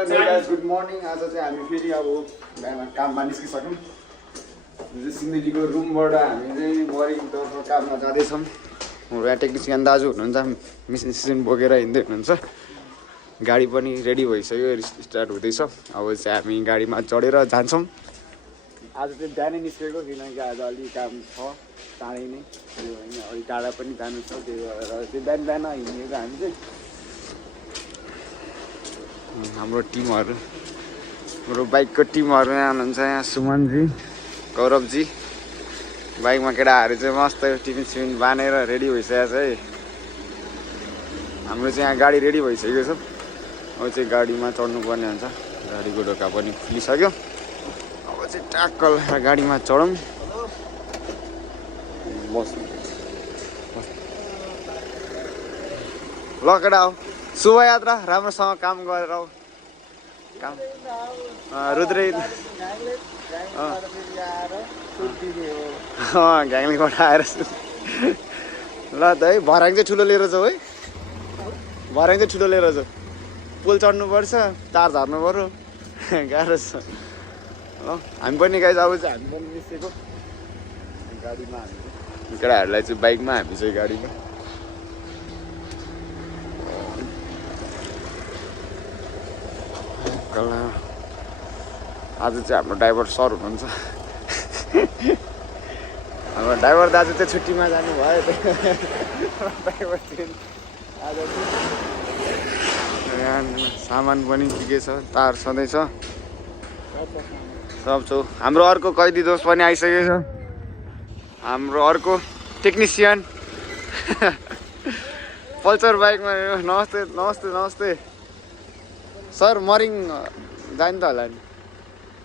Good morning. आज चाहिँ हामी फेरि अब बिहान काममा निस्किसक्यौँ। सिन्धुलीको रुमबाट हामी चाहिँ मरिङतर्फ काममा जाँदैछौँ। हाम्रो यहाँ टेक्निसियन दाजु हुनुहुन्छ, मिसिन सिसिन बोकेर हिँड्दै हुनुहुन्छ। गाडी पनि रेडी भइसक्यो, स्टार्ट हुँदैछ। अब चाहिँ हामी गाडीमा चढेर जान्छौँ। आज चाहिँ बिहानै निस्केको किनकि आज अलिक काम छ चाँडै नै, त्यो होइन अलिक टाढा पनि जानु छ, त्यही भएर चाहिँ बिहान हिँडेको हामी चाहिँ। हाम्रो टिमहरू, हाम्रो बाइकको टिमहरू यहाँ हुनुहुन्छ। यहाँ सुमनजी, गौरवजी, बाइकमा केटाहरू चाहिँ मस्त टिफिन सिफिन बानेर रेडी भइसकेको छ है। हाम्रो चाहिँ यहाँ गाडी रेडी भइसकेको छ। अब चाहिँ गाडीमा चढ्नुपर्ने हुन्छ। गाडीको ढोका पनि खुलिसक्यो। अब चाहिँ ट्याक्क लगाएर गाडीमा चढौँ। बस्नु ल केटा हो, शुभ यात्रा, राम्रोसँग काम गरेर आऊ। काम रुद्रै घ्याङलीबाट आएर ल त है। भर्याङ चाहिँ ठुलो लिएर जाऊ है, भर्याङ चाहिँ ठुलो लिएर जाऊ। पुल चढ्नुपर्छ, तार झार्नु पऱ्यो, गाह्रो छ। ल हामी पनि गाइज अब चाहिँ हामी पनि निस्केको गाडीमा। हामी केटाहरूलाई चाहिँ बाइकमा, हामी चाहिँ गाडीमा। आज चाहिँ हाम्रो ड्राइभर सर हुनुहुन्छ। हाम्रो ड्राइभर दाजु चाहिँ छुट्टीमा जानुभयो। ड्राइभर आज सामान पनि के छ, तार छँदैछ, सब छ। हाम्रो अर्को कैदी दोस्त पनि आइसकेको छ, हाम्रो अर्को टेक्निसियन पल्सर बाइकमा। नमस्ते नमस्ते नमस्ते सर। मरिङ जाने त होला नि?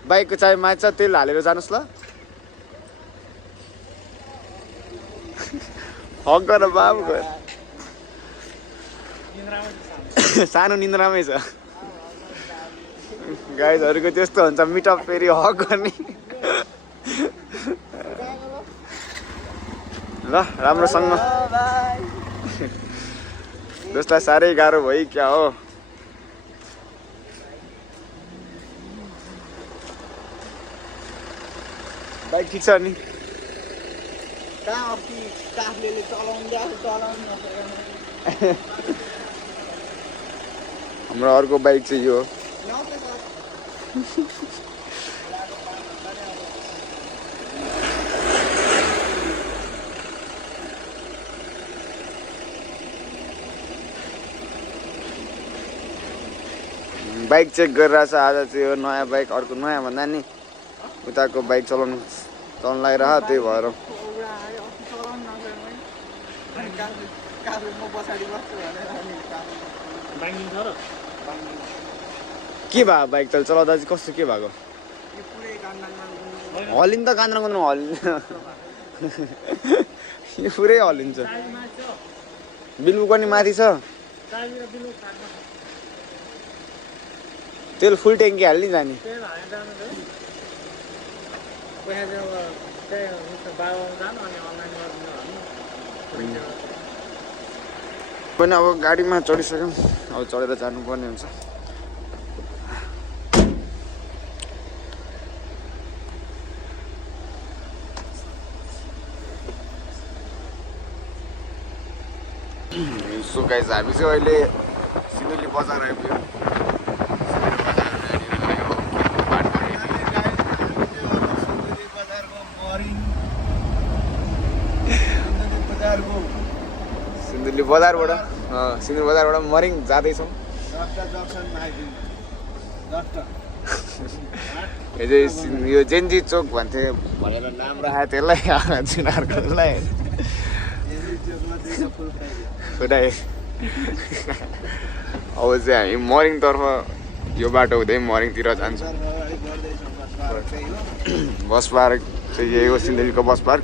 बाइकको चाबी माथि छ, तेल हालेर जानुहोस् ल। हक गर बाबु, सानो निन्द्रामै छ। गाइजहरूको त्यस्तो हुन्छ, मिटअप फेरि हक गर्ने। ल राम्रोसँग दोस्तलाई साह्रै गाह्रो भयो क्या हो। बाइक ठिक छ नि? हाम्रो अर्को बाइक चाहिँ यो हो। बाइक चेक गरिरहेछ आज चाहिँ। यो नयाँ बाइक, अर्को नयाँ भन्दा नि उताको बाइक चलाउन लागिरह, त्यही भएर। के भयो बाइक त चलाउँदा चाहिँ कस्तो के भएको? हलिन त कान्द्रा कान्द्रा हलिन्छ, यो पुरै हलिन्छ। बिलबुक पनि माथि छ। तेल फुल ट्याङ्की हाल्ने जाने। पनि अब गाडीमा चढिसक्यौँ, अब चढेर जानुपर्ने हुन्छ। सो गाइज हामी चाहिँ अहिले सिन्धुली बजार आइपुग्यौँ। सिन्धुली बजारबाट मरिङ जाँदैछौँ। यो जेन्जी चोक भन्थे भनेर नाम राखेको त्यसलाई चुनारकोलाई फुटाए। अब चाहिँ हामी मरिङतर्फ यो बाटो हुँदै मरिङतिर जान्छौँ। बस पार्क चाहिँ यही हो, सिन्धुलीको बस पार्क।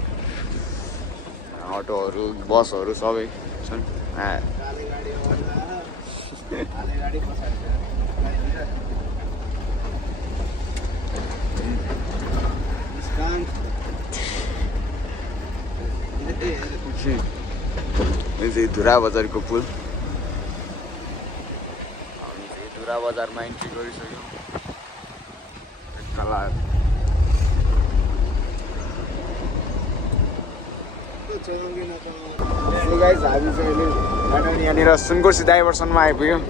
अटोहरू, बसहरू सबै छन्। यो चाहिँ धुरा बजारको पुल। धुरा बजारमा इन्ट्री गरिसक्यौँ कला गाइस हामी चाहिँ अहिले यहाँनिर सुनकोशी डाइभर्सनमा आइपुग्यौँ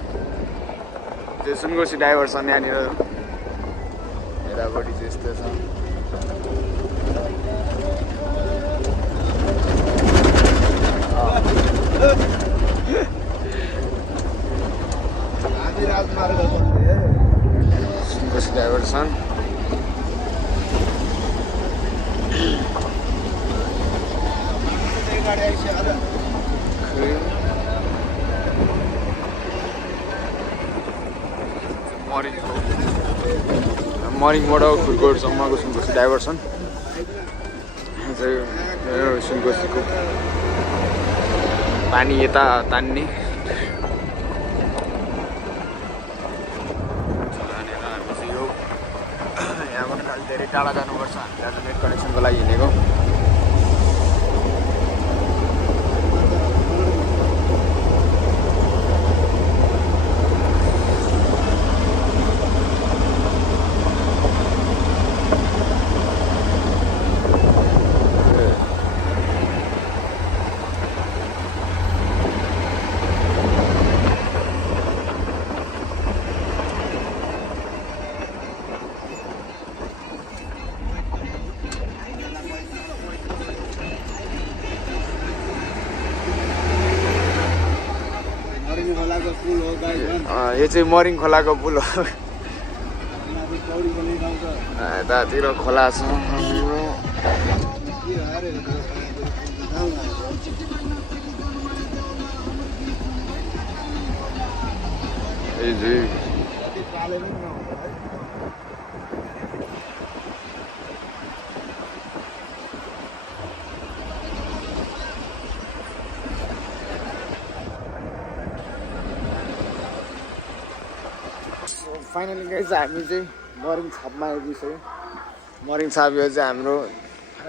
त्यो सुनकोशी डाइभर्सन यहाँनिर यतापट्टि चाहिँ यस्तो छ सुनकोशी डाइभर्सन मरिङबाट खुर्कोटसम्मको सुनकोशी डाइभर्सन चाहिँ सुनकोशीको पानी यता तान्ने हामी चाहिँ यो यहाँबाट खालि धेरै टाढा जानुपर्छ हामी आज नेट कनेक्सनको लागि हिँडेको यो चाहिँ मरिङ खोलाको पुल हो यतातिर खोला छ फाइनली गाइस हामी चाहिँ मरिङ छापमा आइपुगिसक्यो मरिङ छाप यो चाहिँ हाम्रो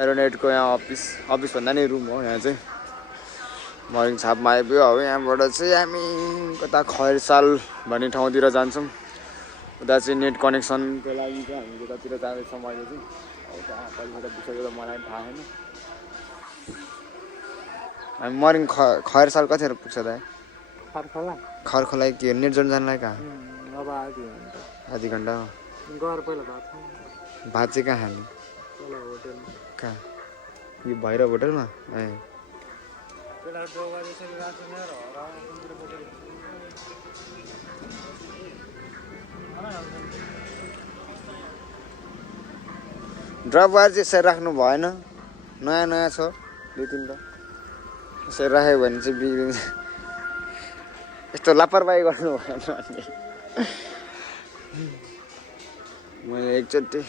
एरोनेटको यहाँ अफिस भन्दा नि रुम हो यहाँ चाहिँ मरिङ छापमा आइपुग्यो अब यहाँबाट चाहिँ हामी कता खैरसाल भन्ने ठाउँतिर जान्छौँ उता चाहिँ नेट कनेक्सनको लागि चाहिँ हामी त्यतातिर जाँदैछौँ अहिले चाहिँ अब त्यहाँ कतिवटा बिसक्यो त मलाई थाहा छैन हामी मरिङ खैरसाल कतिखेर पुग्छ त खरखोला के नेट जोड्न जानलाई कहाँ आधी घन्टा भात चाहिँ कहाँ खाने कहाँ यो भैरव होटलमा ए ड्रप वायर चाहिँ यसरी राख्नु भएन नयाँ नयाँ छ दुई तिनवटा यसरी राख्यो भने चाहिँ बिग्रिन्छ यस्तो लापरवाही गर्नु भएन भन्ने मैले एकचोटि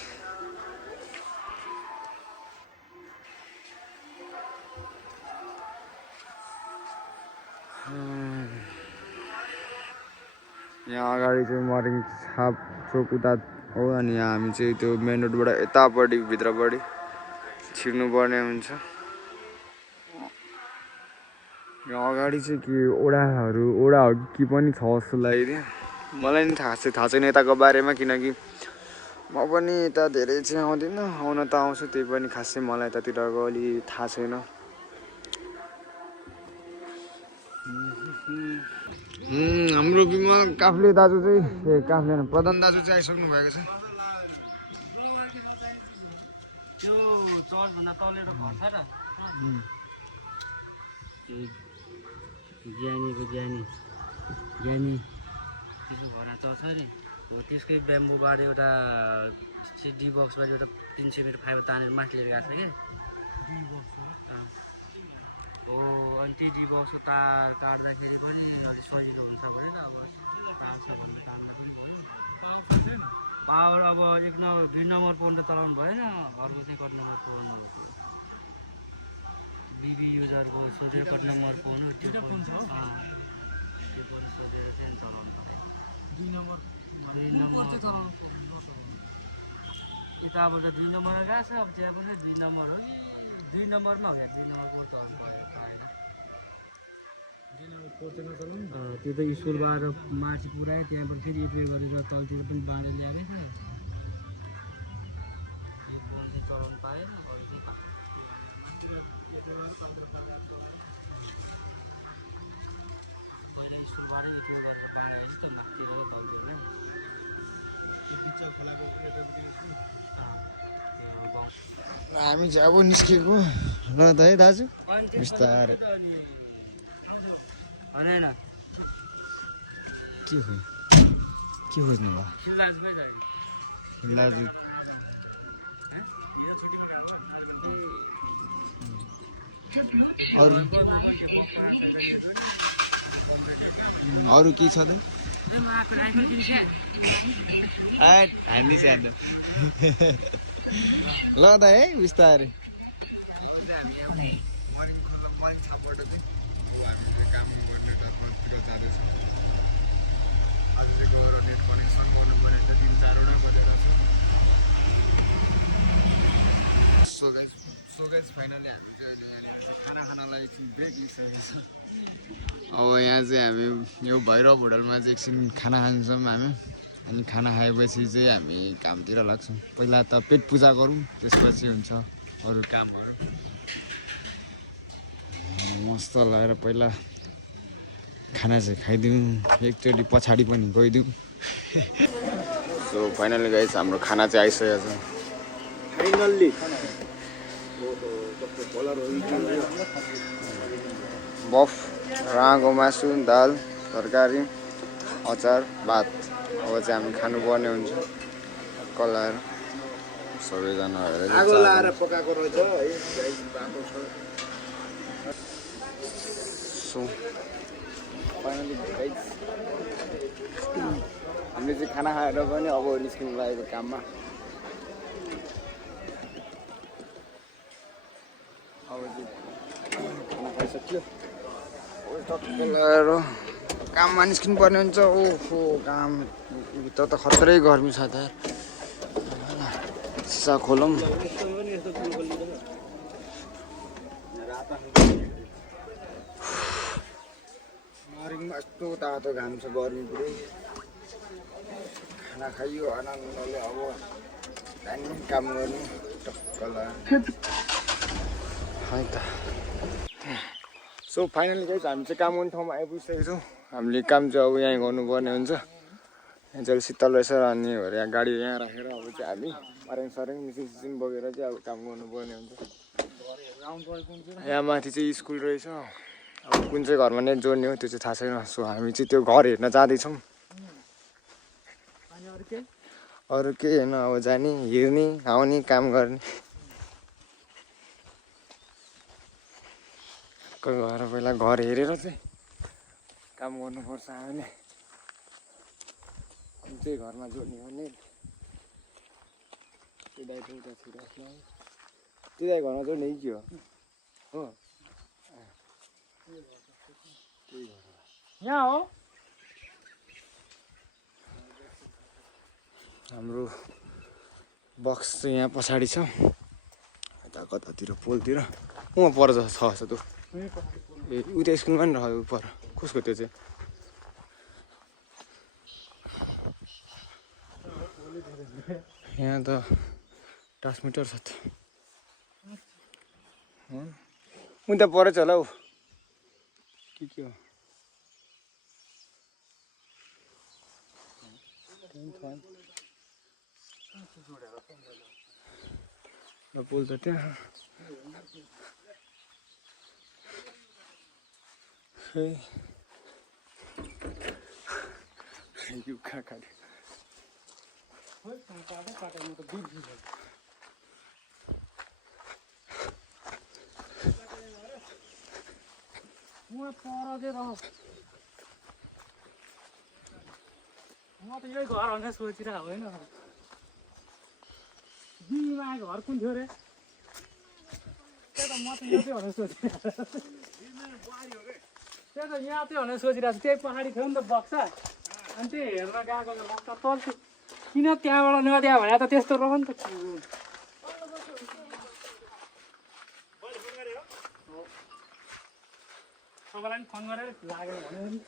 यहाँ अगाडि चाहिँ मरिङ छाप चोक उता हो अनि यहाँ हामी चाहिँ त्यो मेन रोडबाट यतापट्टि भित्रपट्टि छिर्नुपर्ने हुन्छ यहाँ अगाडि चाहिँ के ओडा हो कि पनि छ जस्तो लाग्यो मलाई नि थाहा छैन यताको बारेमा किनकि म पनि यता धेरै चाहिँ आउँदिनँ आउन त आउँछु त्यही पनि खासै मलाई यतातिरको अलि थाहा छैन हाम्रो बिमा काफ्ले दाजु चाहिँ काफ्ले प्रधान दाजु चाहिँ आइसक्नु भएको छ त्यो चर्चभन्दा तलेर खर्छ र ज्ञानी त्यसो घर चर्छ नि हो त्यसकै ब्याम्बोबाट एउटा डी बक्सबाट एउटा 300 मिटर फाइबर तानेर माथि लिएर गएको छ क्या हो अनि त्यो डी बक्सको तार काट्दाखेरि पनि अलिक सजिलो हुन्छ भनेर अब तार छ भने तारमा पनि भयो पावर अब 2 नम्बर पोन त चलाउनु भएन अर्को चाहिँ कट नम्बर पोन हो बिबी युजरको सोधेर कट नम्बर पोन हो त्यो पनि सोधेर चाहिँ चलाउनु पर्यो 2 नम्बर यताबाट 2 नम्बर गएको छ अब त्यहाँ पनि 2 नम्बर हो 2 नम्बरमा हो क्या 2 नम्बर पोन चलाउनु पर्यो त्यो त स्कुलबाट माथि पुऱ्यायो त्यहाँबाट फेरि स्प्रे गरेर तलतिर पनि बाँडेर ल्याएर चलाउनु पाएन हामी चाहिँ अब निस्केको ल त है दाजु बिस्तारै होइन के खोज्नु भयो दाजु अरू के छ त हामी चाहिँ ल त है बिस्तारै फाइनली हामी चाहिँ यहाँनिर खाना खानलाई एकछिन ब्रेक लिइसकेको छ अब यहाँ चाहिँ हामी यो भैरव होटलमा चाहिँ एकछिन खाना खान्छौँ हामी अनि खाना खाएपछि चाहिँ हामी कामतिर लाग्छौँ पहिला त पेट पूजा गरौँ त्यसपछि हुन्छ अरू कामहरू मस्त लगाएर पहिला खाना चाहिँ खाइदिउँ एकचोटि पछाडि पनि गइदिउँ सो फाइनली गाइस हाम्रो खाना चाहिँ आइसकेको छ फाइनल्ली बफ राँगो मासु दाल तरकारी अचार भात अब चाहिँ हामी खानुपर्ने हुन्छ कलाएर सबैजना लाएर पकाएको रहेछ है सो फाइनली हामीले चाहिँ खाना खाएर पनि अब निस्किनु लागेको काममा अब चाहिँ खाना खाइसक्यो लगाएर काममा निस्किनु पर्ने हुन्छ ओहो काम भित्र त खत्रै गर्मी छ त सिसा खोलौँ मरिङमा यस्तो तातो घाम छ गर्मी पुरै खाना खाइयो आनन्दले अब दामी काम गर्नु टक्कला है त सो फाइनली गाइस हामी चाहिँ काम गर्ने ठाउँमा आइपुगिसकेको छौँ हामीले काम चाहिँ अब यहीँ गर्नुपर्ने हुन्छ यहाँ चाहिँ शीतल रहेछ अनि भएर यहाँ गाडी यहाँ राखेर अब चाहिँ हामी मरेङ सरेङ मिसिन सिसिन बोकेर चाहिँ अब काम गर्नुपर्ने हुन्छ यहाँ माथि चाहिँ स्कुल रहेछ अब कुन चाहिँ घरमा नेट जोड्ने हो त्यो चाहिँ थाहा छैन सो हामी चाहिँ त्यो घर हेर्न जाँदैछौँ अरू केही होइन अब जाने हेर्ने आउने काम गर्ने कोही गएर पहिला घर हेरेर चाहिँ काम गर्नुपर्छ हामीले कुन चाहिँ घरमा जोड्ने भने त्यो दाइ उता छिराख्नु त्यो दाइ घरमा जोड्ने कि हो यहाँ हो हाम्रो बक्स चाहिँ यहाँ पछाडि छ यता कतातिर पोलतिर उहाँ पर छ त्यो ए उता स्कुलमा नि रह्यो पर कसको त्यो चाहिँ यहाँ त ट्रान्समिटर छ त उता परेछ होला हौ के हो र पोल त त्यहाँ यो कहाँ काट्यो म त यही घर भनेर सोचिरहेको होइन दिदीमा घर कुन थियो अरे त्यही त म त यहाँ चाहिँ भनेर सोचिरहेको त्यही त यहाँ चाहिँ भनेर सोचिरहेको छु त्यही पहाडी थियो नि त बक्सा अनि त्यही हेर्न गएको बक्सा तल किन त्यहाँबाट नदिया भने त त्यस्तो रह्यो नि त सबैलाई फोन गरेर लाग्यो भने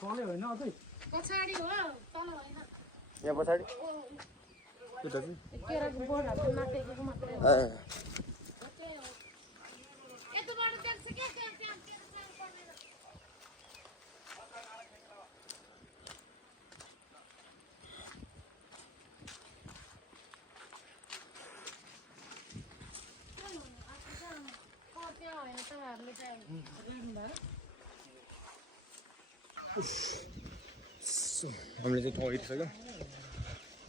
तलै होइन अझै पछाडि हो तल होइन यहाँ पछाडि केराको बोर्डहरु नाटेको मात्रै हो यतोबाट देख्छ के त्यहाँ हामीले चाहिँ ठाउँ हेरिसक्यो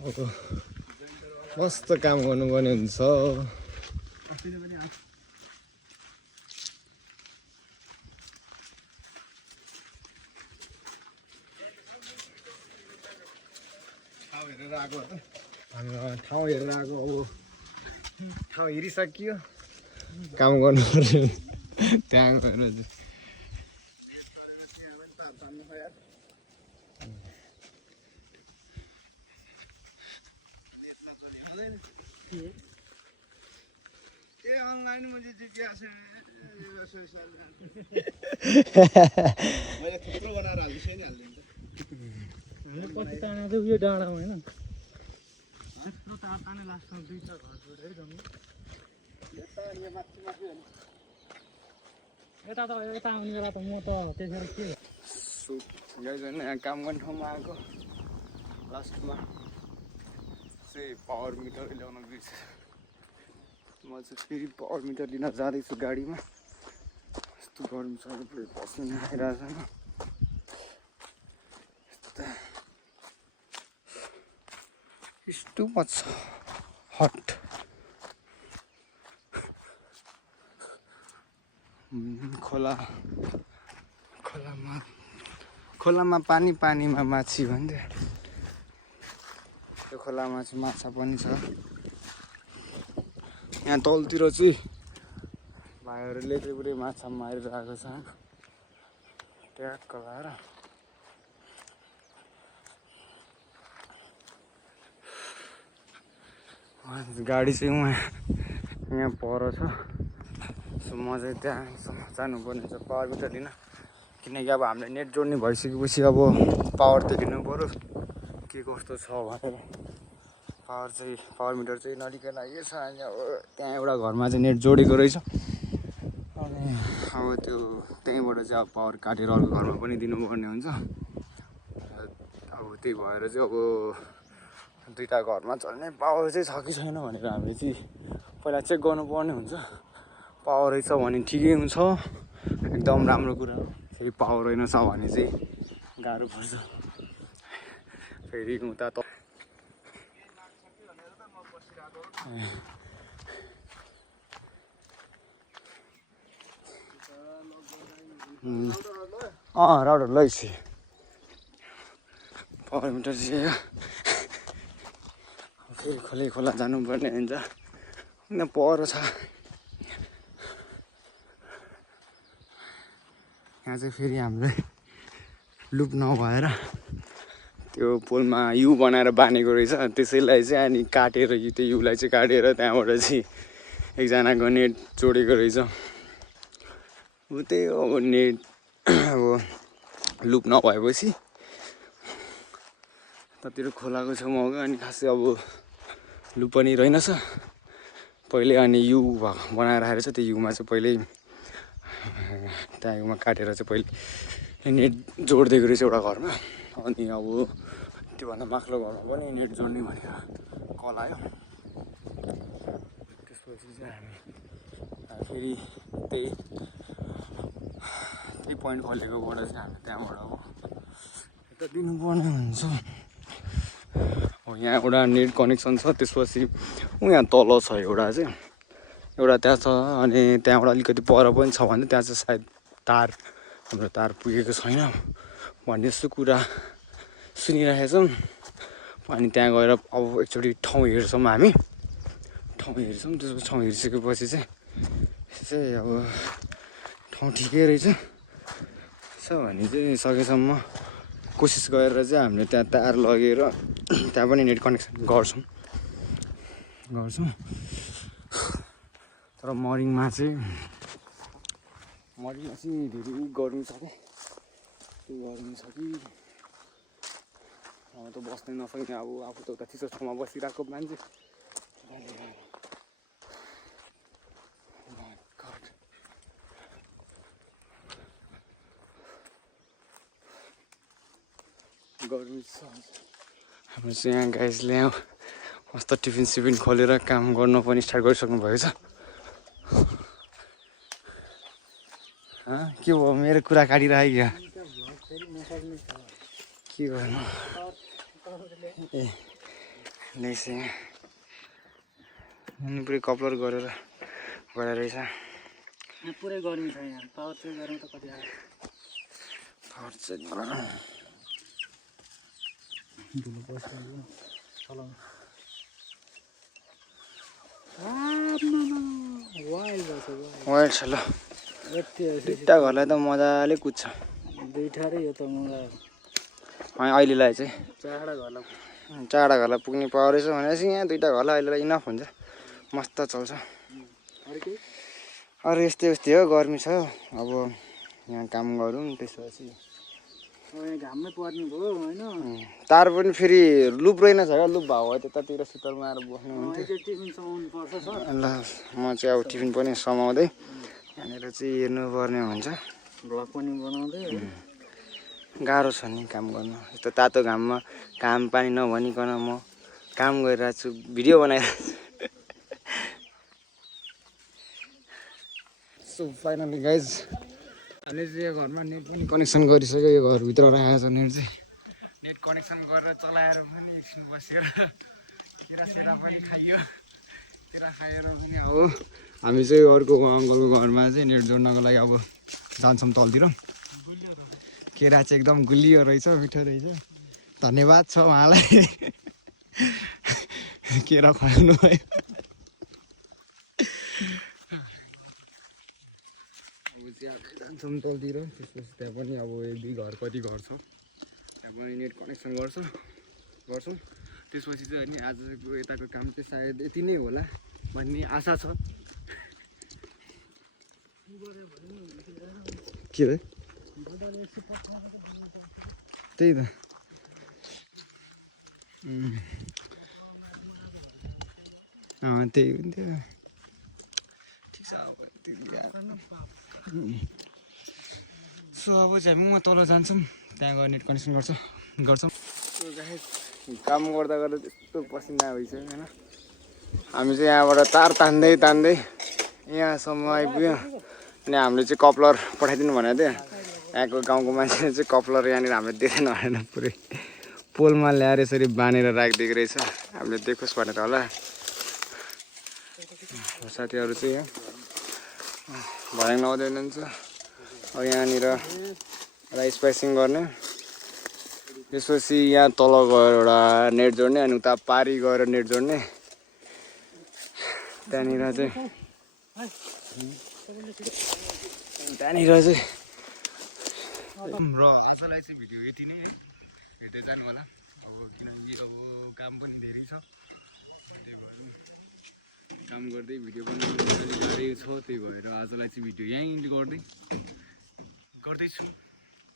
अब मस्त काम गर्नुपर्ने हुन्छ ठाउँ हेरेर आएको ठाउँ हेरेर आएको अब ठाउँ हेरिसकियो काम गर्नु पर्यो त्यहाँ गएर चाहिँ ऑनलाइन मुझे जिज्ञासा है मैले थुप्रो बनाएर हाल्दिछु नि हाल्दिन्छ पछि ताना चाहिँ उयो डाँडामा होइन यत्रो ताने लास्टमा 2 4 घर छोडेर जम्मै यता अनि माथि माथि हेर्नु यता आउने बेला त म त त्यसरी के सो गाइज यहाँ काम गर्ने ठाउँमा आएको लास्टमा चाहिँ पावर मिटर ल्याउन बिर्सेँ म चाहिँ फेरि पावर मिटर लिन जाँदैछु गाडीमा यस्तो गरम छ पसिना आइरहेको छ It's too much hot. खोलामा पानीमा माछी भन्थे त्यो खोलामा चाहिँ माछा पनि छ यहाँ तलतिर चाहिँ भाइहरूले चाहिँ पुरै माछा मारिरहेको छ ट्याक्क लाएर गाडी चाहिँ यहाँ पर छ सो म चाहिँ त्यहाँसम्म जानुपर्ने छ पावर मिटर लिन किनकि अब हामीले नेट जोड्ने भइसकेपछि अब पावर त हेर्नु पऱ्यो के कस्तो छ भनेर पावर मिटर चाहिँ नलिकन यो छ अनि अब त्यहाँ एउटा घरमा चाहिँ नेट जोडेको रहेछ अनि अब त्यो त्यहीँबाट चाहिँ अब पावर काटेर अर्को घरमा पनि दिनुपर्ने हुन्छ अब त्यही भएर चाहिँ अब दुईवटा घरमा चल्ने पावर चाहिँ छ कि छैन भनेर हामीले चाहिँ पहिला चेक गर्नुपर्ने हुन्छ पावर रहेछ भने ठिकै हुन्छ एकदम राम्रो कुरा हो फेरि पावर रहेनछ भने चाहिँ गाह्रो पर्छ फेरि उता त राउटर लैसी पावर मिटर चाहिँ फेरि खोला जानुपर्ने हुन्छ किन पर छ यहाँ चाहिँ फेरि हामीलाई लुप नभएर त्यो पोलमा यु बनाएर बाँधेको रहेछ त्यसैलाई चाहिँ अनि काटेर त्यो युलाई चाहिँ काटेर त्यहाँबाट चाहिँ एकजनाको नेट जोडेको रहेछ त्यही हो नेट अब लुप नभएपछि ततिर खोलाको छेउमा हो अनि खासै अब लुप पनि रहेनछ पहिले अनि यु बनाएर आएर चाहिँ त्यो युमा चाहिँ पहिल्यै त्यहाँ युमा काटेर चाहिँ पहिले नेट जोडिदिएको रहेछ एउटा घरमा अनि अब त्योभन्दा माथिल्लो घरमा पनि नेट जोड्ने भनेर कल आयो त्यसपछि चाहिँ हामी फेरि त्यही पोइन्ट खोलेकोबाट चाहिँ हामी त्यहाँबाट अब यता दिनुपर्ने हुन्छ यहाँ एउटा नेट कनेक्सन छ त्यसपछि यहाँ तल छ एउटा चाहिँ एउटा त्यहाँ छ अनि त्यहाँबाट अलिकति पर पनि छ भने त्यहाँ चाहिँ सायद हाम्रो तार पुगेको छैन भन्ने जस्तो कुरा सुनिरहेको छौँ अनि त्यहाँ गएर अब एकचोटि ठाउँ हेर्छौँ हामी त्यसपछि ठाउँ हेरिसकेपछि चाहिँ अब ठाउँ ठिकै रहेछ भने चाहिँ सकेसम्म कोसिस गरेर चाहिँ हामीले त्यहाँ तार लगेर त्यहाँ पनि नेट कनेक्सन गर्छौँ तर मर्निङमा चाहिँ धेरै गर्मी छ क्या त्यो गर्मी छ कि अब त बस्नै नसक्ने अब आफू त उता चिसो ठाउँमा बसिरहेको मान्छे गर्मी छ हाम्रो चाहिँ यहाँ गाइजले यहाँ मस्त टिफिन सिफिन खोलेर काम गर्न पनि स्टार्ट गरिसक्नु भएको छ के भयो मेरो कुरा काटिरहेको के गर्नु ए लेसे अनि पुरै कपलर गरेर गएर रहेछ यहाँ पुरै गर्मी छ यहाँ पावर चेक गरौँ त कति आयो पावर चेक गरौँ वाइल्ड छ ल दुईवटा घरलाई त मजाले कुद्छ दुईटा र यो त मलाई अहिलेलाई चाहिँ चारवटा घरलाई चारवटा घरलाई पुग्ने पावर रहेछ भनेपछि यहाँ दुईवटा घरलाई अहिलेलाई इनफ हुन्छ मस्त चल्छ अरू यस्तै उस्तै हो गर्मी छ अब यहाँ काम गरौँ त्यसपछि घाममै पर्ने भयो होइन तार पनि फेरि लुप रहेनछ क्या लुप भएको भए त्यतातिर शीतलमा आएर बस्नु हुन्थ्यो टिफिन समाउनु पर्छ सर ल म चाहिँ अब टिफिन पनि समाउँदै यहाँनिर चाहिँ हेर्नुपर्ने हुन्छ भ्लग पनि बनाउँदै गाह्रो छ नि काम गर्नु यस्तो तातो घाममा काम पानी नभनिकन म काम गरिरहेको छु भिडियो बनाइरहेको छु सो फाइनली गाइज अहिले चाहिँ यो घरमा नेट पनि कनेक्सन गरिसक्यो यो घरभित्र राखेको छ नेट चाहिँ नेट कनेक्सन गरेर चलाएर पनि एकछिन बसेर केरा पनि खाइयो केरा खाएर पनि हो हामी चाहिँ अर्को अङ्कलको घरमा चाहिँ नेट जोड्नको लागि अब जान्छौँ तलतिर केरा चाहिँ एकदम गुलियो रहेछ मिठो रहेछ धन्यवाद छ उहाँलाई केरा खुवाउनु भयो जान्छौँ तलतिर त्यसपछि त्यहाँ पनि अब एक दुई घर कति घर छ त्यहाँ पनि नेट कनेक्सन गर्छौँ त्यसपछि चाहिँ अनि आजको यताको काम चाहिँ सायद यति नै होला भन्ने आशा छ के रे त्यही त त्यही हुन्थ्यो ठिक छ अब सो अब चाहिँ हामी तल जान्छौँ त्यहाँ गएर नेट कनेक्सन गर्छौँ काम गर्दा गर्दा त्यस्तो पसिना भइसक्यो होइन हामी चाहिँ यहाँबाट तार तान्दै यहाँसम्म आइपुग्यो अनि हामीले चाहिँ कपलर पठाइदिनु भनेको थियो यहाँको गाउँको मान्छेले चाहिँ कपलर यहाँनिर हामीले देखेन भनेर पुरै पोलमा ल्याएर यसरी बाँधेर राखिदिएको रहेछ हामीले देखोस् भनेर होला साथीहरू चाहिँ यहाँ भर्याङ लगाउँदै हुनुहुन्छ अब यहाँनिर राइस स्पाइसिङ गर्ने त्यसपछि यहाँ तल गएर एउटा नेट जोड्ने अनि उता पारी गएर नेट जोड्ने त्यहाँनिर चाहिँ र आजलाई चाहिँ भिडियो यति नै है हेर्दै जानु होला अब किनकि अब काम पनि धेरै छ काम गर्दै भिडियो बनाउनु अलिक गाह्रै छ त्यही भएर आजलाई चाहिँ भिडियो यहीँ गर्दैछु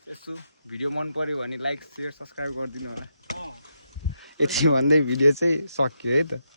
यसो भिडियो मन पर्यो भने लाइक सेयर सब्सक्राइब गरिदिनु होला यति भन्दै भिडियो चाहिँ सक्यो है त।